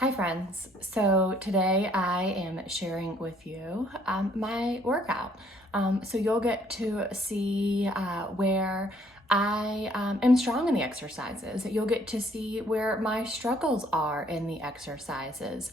Hi friends, so today I am sharing with you my workout. So you'll get to see where I am strong in the exercises. You'll get to see where my struggles are in the exercises.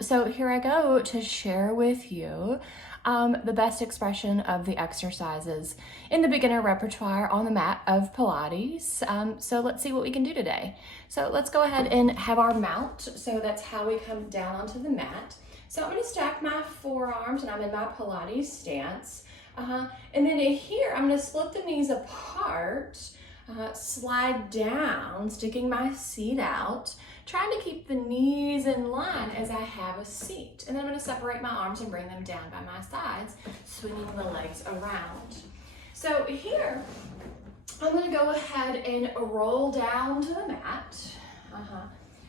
So here I go to share with you the best expression of the exercises in the beginner repertoire on the mat of Pilates. So let's see what we can do today. So let's go ahead and have our mount. So that's how we come down onto the mat. So I'm going to stack my forearms and I'm in my Pilates stance. And then here I'm going to split the knees apart, slide down, sticking my seat out, trying to keep the knees in line as I have a seat. And then I'm going to separate my arms and bring them down by my sides, swinging the legs around. So here, I'm going to go ahead and roll down to the mat.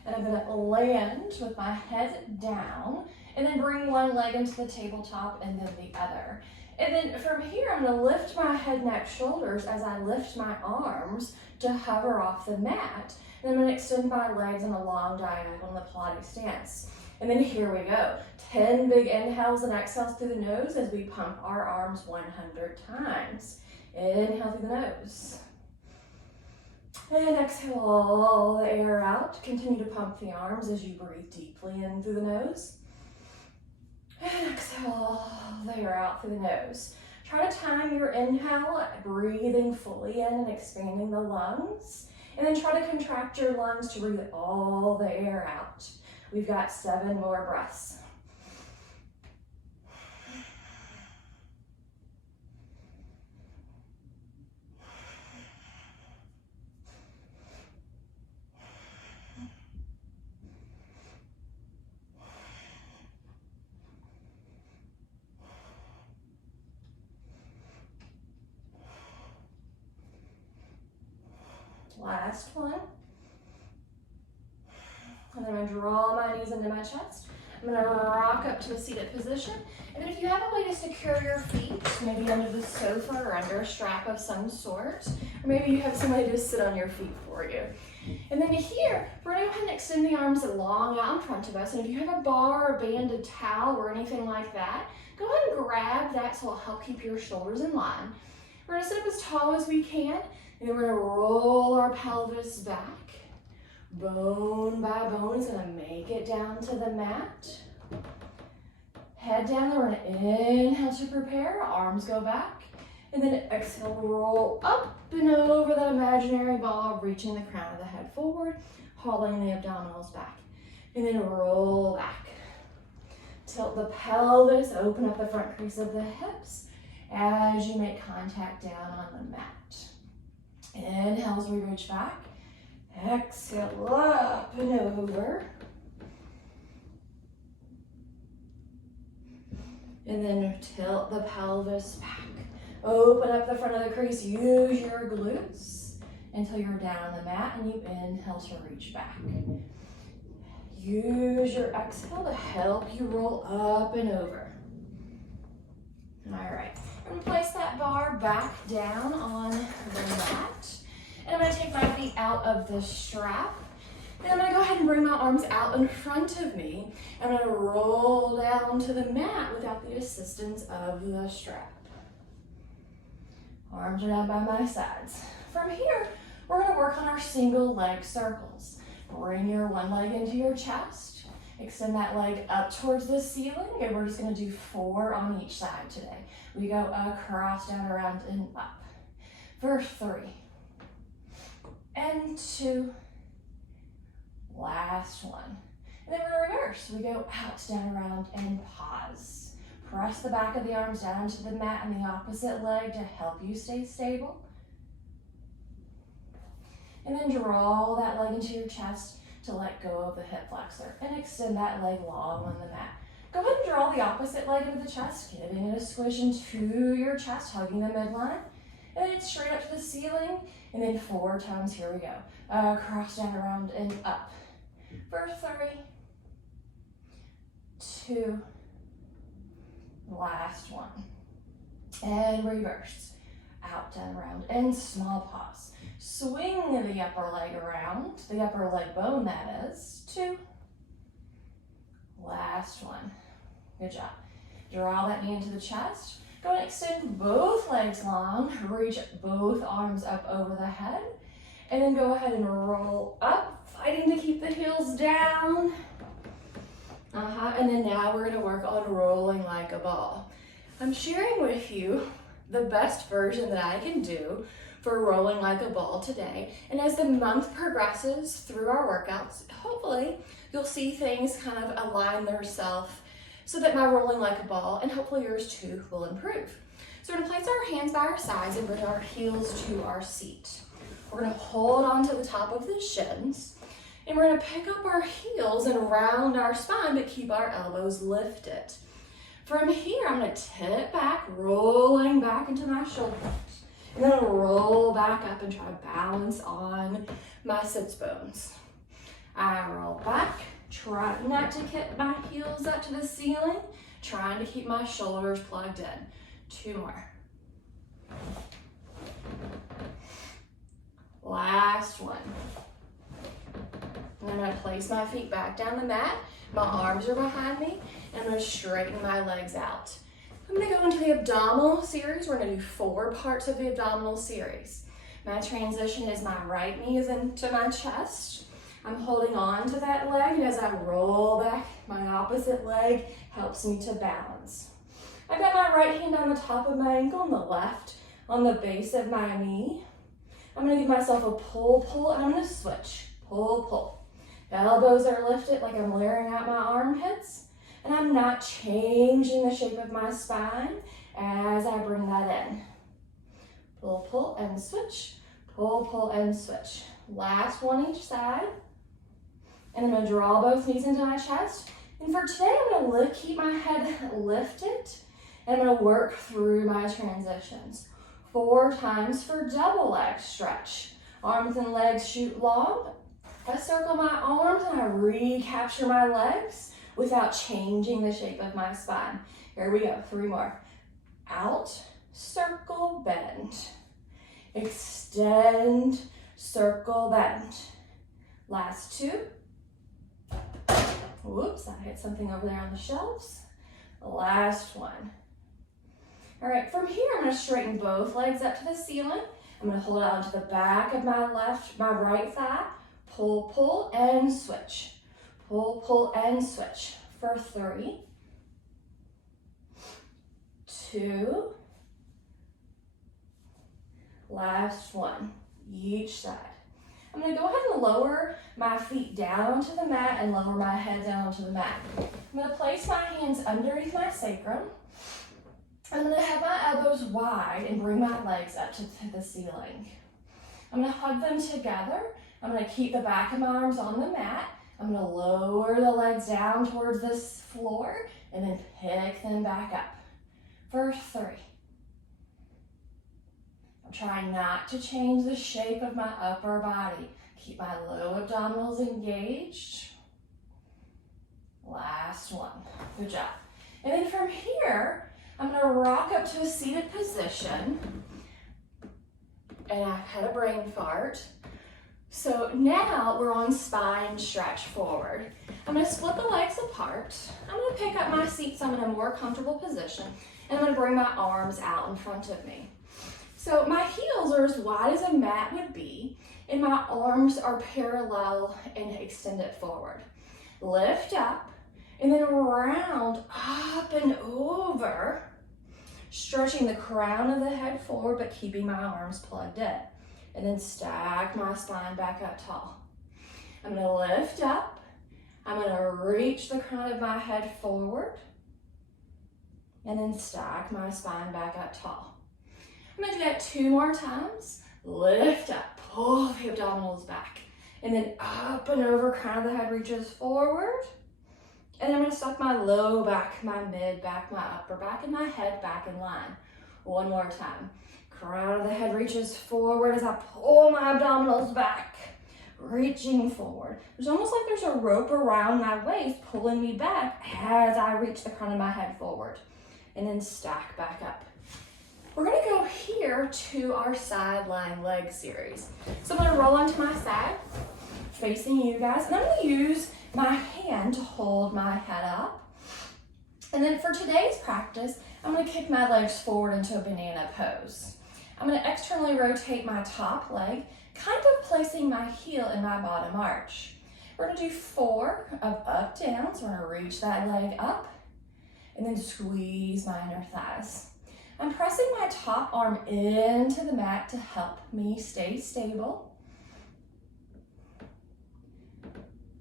And I'm going to land with my head down and then bring one leg into the tabletop and then the other. And then from here, I'm going to lift my head, neck, shoulders as I lift my arms to hover off the mat. And I'm going to extend my legs in a long diagonal in the Pilates stance. And then here we go. 10 big inhales and exhales through the nose as we pump our arms 100 times. Inhale through the nose. And exhale all the air out. Continue to pump the arms as you breathe deeply in through the nose. And exhale all the air out through the nose. Try to time your inhale, breathing fully in and expanding the lungs. And then try to contract your lungs to breathe all the air out. We've got 7 more breaths. Last one. And then I'm going to draw my knees into my chest. I'm going to rock up to a seated position. And then if you have a way to secure your feet, maybe under the sofa or under a strap of some sort, or maybe you have somebody to sit on your feet for you. And then here, we're going to go ahead and extend the arms long out in front of us. And if you have a bar, a banded towel, or anything like that, go ahead and grab that so it'll help keep your shoulders in line. We're going to sit up as tall as we can. And then we're going to roll our pelvis back. Bone by bone is going to make it down to the mat. Head down, we're going to inhale to prepare, arms go back. And then exhale, roll up and over that imaginary ball, reaching the crown of the head forward, hauling the abdominals back. And then roll back. Tilt the pelvis, open up the front crease of the hips as you make contact down on the mat. Inhale as we reach back. Exhale, up and over. And then tilt the pelvis back. Open up the front of the crease. Use your glutes until you're down on the mat and you inhale to reach back. Use your exhale to help you roll up and over. All right. I'm going to place that bar back down on the mat. And I'm going to take my feet out of the strap. And I'm going to go ahead and bring my arms out in front of me. I'm going to roll down to the mat without the assistance of the strap. Arms are down by my sides. From here, we're going to work on our single leg circles. Bring your one leg into your chest. Extend that leg up towards the ceiling. And we're just going to do 4 on each side today. We go across, down, around, and up. For 3. And 2. Last one. And then we're in reverse. We go out, down, around, and pause. Press the back of the arms down to the mat and the opposite leg to help you stay stable. And then draw that leg into your chest to let go of the hip flexor and extend that leg long on the mat. Go ahead and draw the opposite leg into the chest, giving it a squish into your chest, hugging the midline. And then straight up to the ceiling, and then 4 times, here we go. Cross, down, around, and up. For 3, 2, last one. And reverse. Out, down, around, and small pause. Swing the upper leg around, the upper leg bone that is. 2, Last one. Good job. Draw that knee into the chest. Go and extend both legs long. Reach both arms up over the head. And then go ahead and roll up, fighting to keep the heels down. And then now we're gonna work on rolling like a ball. I'm sharing with you the best version that I can do for rolling like a ball today. And as the month progresses through our workouts, hopefully you'll see things kind of align themselves so that my rolling like a ball, and hopefully yours too, will improve. So we're gonna place our hands by our sides and bring our heels to our seat. We're gonna hold on to the top of the shins, and we're gonna pick up our heels and round our spine, but keep our elbows lifted. From here, I'm gonna tip back, rolling back into my shoulder. And then I'll roll back up and try to balance on my sits bones. I roll back, try not to kick my heels up to the ceiling, trying to keep my shoulders plugged in. 2 more. Last one. And I'm gonna place my feet back down the mat. My arms are behind me, and I'm gonna straighten my legs out. I'm gonna go into the abdominal series. We're gonna do 4 parts of the abdominal series. My transition is my right knee is into my chest. I'm holding on to that leg, and as I roll back, my opposite leg helps me to balance. I've got my right hand on the top of my ankle and the left on the base of my knee. I'm gonna give myself a pull, and I'm gonna switch. Pull. The elbows are lifted like I'm layering out my armpits, and I'm not changing the shape of my spine as I bring that in. Pull, and switch. Pull, and switch. Last one each side. And I'm gonna draw both knees into my chest. And for today, I'm gonna keep my head lifted, and I'm gonna work through my transitions. 4 times for double leg stretch. Arms and legs shoot long. I circle my arms and I recapture my legs without changing the shape of my spine. Here we go, 3 more. Out, circle, bend. Extend, circle, bend. Last 2. Whoops, I hit something over there on the shelves. The last one. All right, from here, I'm gonna straighten both legs up to the ceiling. I'm gonna hold it onto the back of my right thigh. Pull, and switch. Pull, and switch. For 3, 2, last one, each side. I'm gonna go ahead and lower my feet down onto the mat and lower my head down onto the mat. I'm gonna place my hands underneath my sacrum. I'm gonna have my elbows wide and bring my legs up to the ceiling. I'm gonna hug them together. I'm gonna keep the back of my arms on the mat. I'm gonna lower the legs down towards this floor and then pick them back up. For 3. I'm trying not to change the shape of my upper body. Keep my low abdominals engaged. Last one. Good job. And then from here, I'm gonna rock up to a seated position. And I had a brain fart. So now we're on spine stretch forward. I'm gonna split the legs apart. I'm gonna pick up my seat so I'm in a more comfortable position. And I'm gonna bring my arms out in front of me. So my heels are as wide as a mat would be, and my arms are parallel and extended forward. Lift up, and then round up and over, stretching the crown of the head forward, but keeping my arms plugged in. And then stack my spine back up tall. I'm gonna lift up. I'm gonna reach the crown of my head forward, and then stack my spine back up tall. I'm gonna do that 2 more times. Lift up, pull the abdominals back, and then up and over, crown of the head reaches forward. And then I'm gonna suck my low back, my mid back, my upper back, and my head back in line. 1 more time. Crown of the head reaches forward as I pull my abdominals back, reaching forward. It's almost like there's a rope around my waist pulling me back as I reach the crown of my head forward. And then stack back up. We're gonna go here to our side lying leg series. So I'm gonna roll onto my side, facing you guys, and I'm gonna use my hand to hold my head up. And then for today's practice, I'm going to kick my legs forward into a banana pose. I'm going to externally rotate my top leg, kind of placing my heel in my bottom arch. We're going to do 4 of up, down. So we're going to reach that leg up and then squeeze my inner thighs. I'm pressing my top arm into the mat to help me stay stable.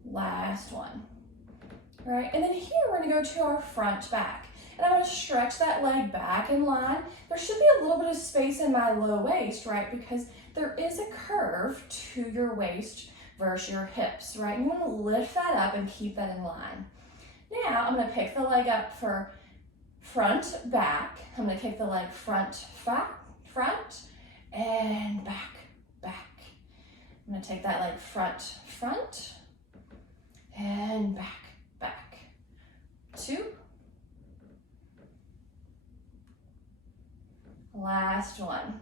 Last one. All right, and then here we're going to go to our front back. And I'm going to stretch that leg back in line. There should be a little bit of space in my low waist, right? Because there is a curve to your waist versus your hips, right? You want to lift that up and keep that in line. Now I'm going to pick the leg up for front, back. I'm going to kick the leg front, front, and back, back. I'm going to take that leg front, front, and back, back. 2. Last one.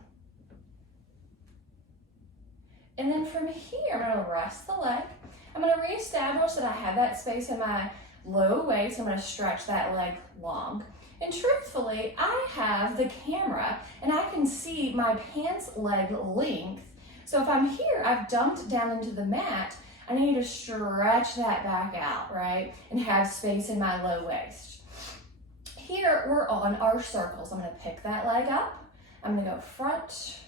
And then from here, I'm going to rest the leg. I'm going to reestablish that I have that space in my low waist. I'm going to stretch that leg long. And truthfully, I have the camera and I can see my pants leg length. So if I'm here, I've dumped down into the mat, I need to stretch that back out, right? And have space in my low waist. Here, we're on our circles. I'm going to pick that leg up. I'm going to go front,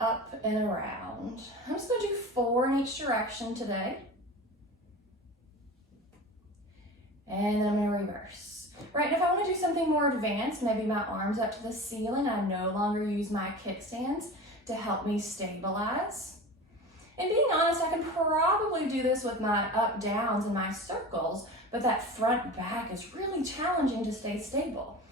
up, and around. I'm just going to do 4 in each direction today. And then I'm going to reverse. Right, and if I want to do something more advanced, maybe my arms up to the ceiling, I no longer use my kickstands to help me stabilize. And being honest, I can probably do this with my up downs and my circles, but that front back is really challenging to stay stable.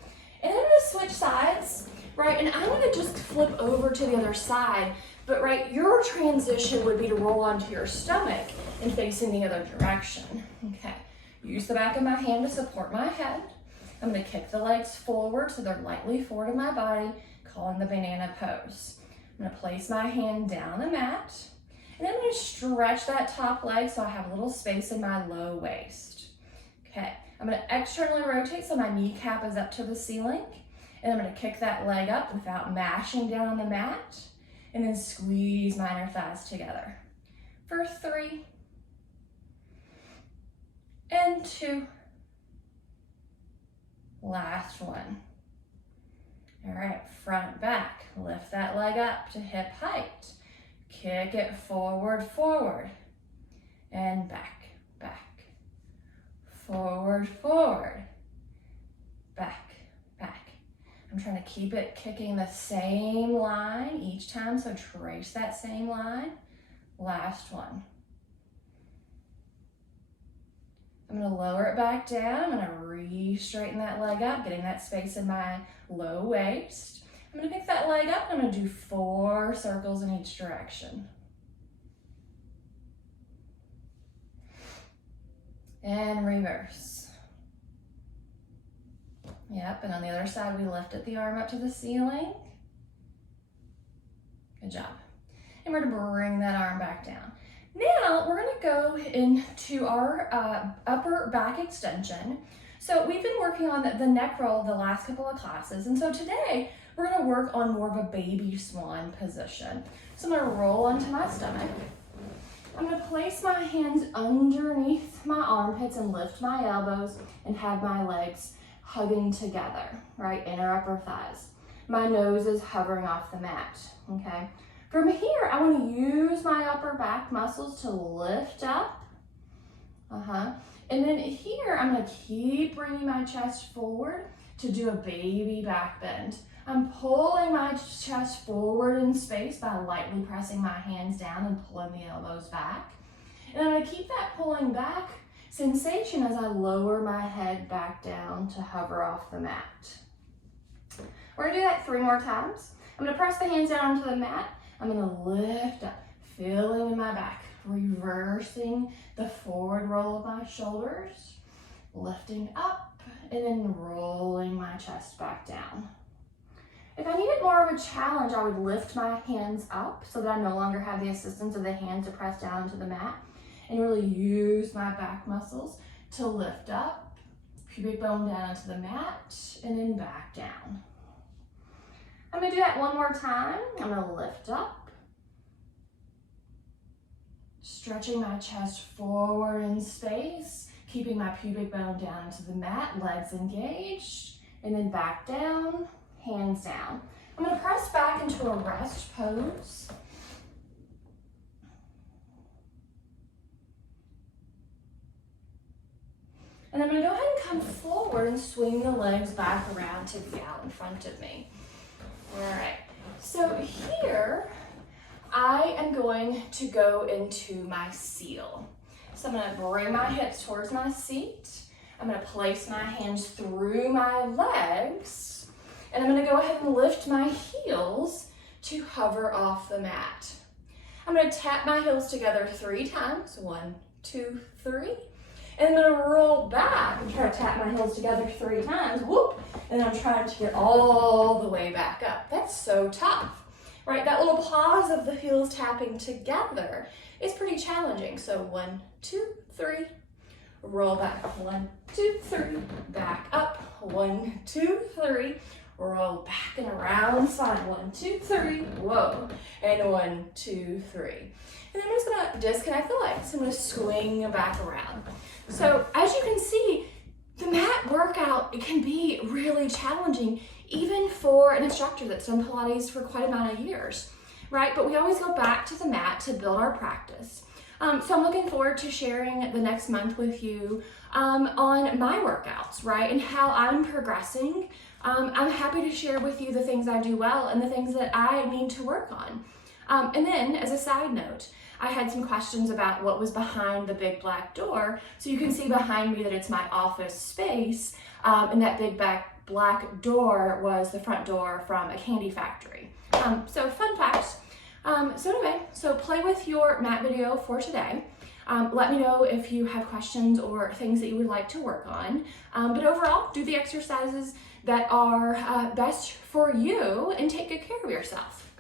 And then I'm going to switch sides, right? And I'm going to just flip over to the other side, but right, your transition would be to roll onto your stomach and facing the other direction. Okay, use the back of my hand to support my head. I'm going to kick the legs forward so they're lightly forward in my body, calling the banana pose. I'm going to place my hand down the mat, and then I'm going to stretch that top leg so I have a little space in my low waist. Okay, I'm going to externally rotate so my kneecap is up to the ceiling, and I'm going to kick that leg up without mashing down on the mat, and then squeeze my inner thighs together. For 3, and 2. Last one. All right, front, back. Lift that leg up to hip height. Kick it forward, forward, and back, back. Forward, forward, back, back. I'm trying to keep it kicking the same line each time, so trace that same line. Last one. I'm going to lower it back down. I'm going to re-straighten that leg up, getting that space in my low waist. I'm going to pick that leg up and I'm going to do 4 circles in each direction. And reverse. Yep, and on the other side, we lifted the arm up to the ceiling. Good job. And we're going to bring that arm back down. Now we're going to go into our upper back extension. So we've been working on the neck roll the last couple of classes, and so today we're going to work on more of a baby swan position. So I'm going to roll onto my stomach. I'm going to place my hands underneath my armpits and lift my elbows and have my legs hugging together, right? Inner upper thighs. My nose is hovering off the mat, okay? From here, I want to use my upper back muscles to lift up. And then here, I'm going to keep bringing my chest forward to do a baby back bend. I'm pulling my chest forward in space by lightly pressing my hands down and pulling the elbows back. And I'm going to keep that pulling back sensation as I lower my head back down to hover off the mat. We're going to do that 3 more times. I'm going to press the hands down onto the mat. I'm going to lift up, feeling in my back, reversing the forward roll of my shoulders, lifting up, and then rolling my chest back down. If I needed more of a challenge, I would lift my hands up so that I no longer have the assistance of the hand to press down into the mat, and really use my back muscles to lift up, pubic bone down into the mat, and then back down. I'm gonna do that one more time. I'm gonna lift up, stretching my chest forward in space, keeping my pubic bone down into the mat, legs engaged, and then back down, hands down. I'm gonna press back into a rest pose. And I'm gonna go ahead and come forward and swing the legs back around to be out in front of me. All right, so here, I am going to go into my seal. So I'm gonna bring my hips towards my seat. I'm gonna place my hands through my legs, and I'm gonna go ahead and lift my heels to hover off the mat. I'm gonna tap my heels together 3 times. 1, 2, 3. And I'm gonna roll back and try to tap my heels together 3 times. Whoop! And I'm trying to get all the way back up. That's so tough, right? That little pause of the heels tapping together is pretty challenging. So 1, 2, 3, roll back. 1, 2, 3, back up. 1, 2, 3, roll back and around side. 1, 2, 3, whoa. And 1, 2, 3. And then I'm just gonna disconnect the legs. I'm gonna swing back around. So as you can see, the mat workout, it can be really challenging, even for an instructor that's done Pilates for quite a amount of years, right? But we always go back to the mat to build our practice. So I'm looking forward to sharing the next month with you on my workouts, right? And how I'm progressing. I'm happy to share with you the things I do well and the things that I need to work on. And then as a side note, I had some questions about what was behind the big black door. So you can see behind me that it's my office space, and that big black door was the front door from a candy factory. So fun fact. So anyway, so play with your mat video for today. Let me know if you have questions or things that you would like to work on. But overall, do the exercises that are best for you and take good care of yourself.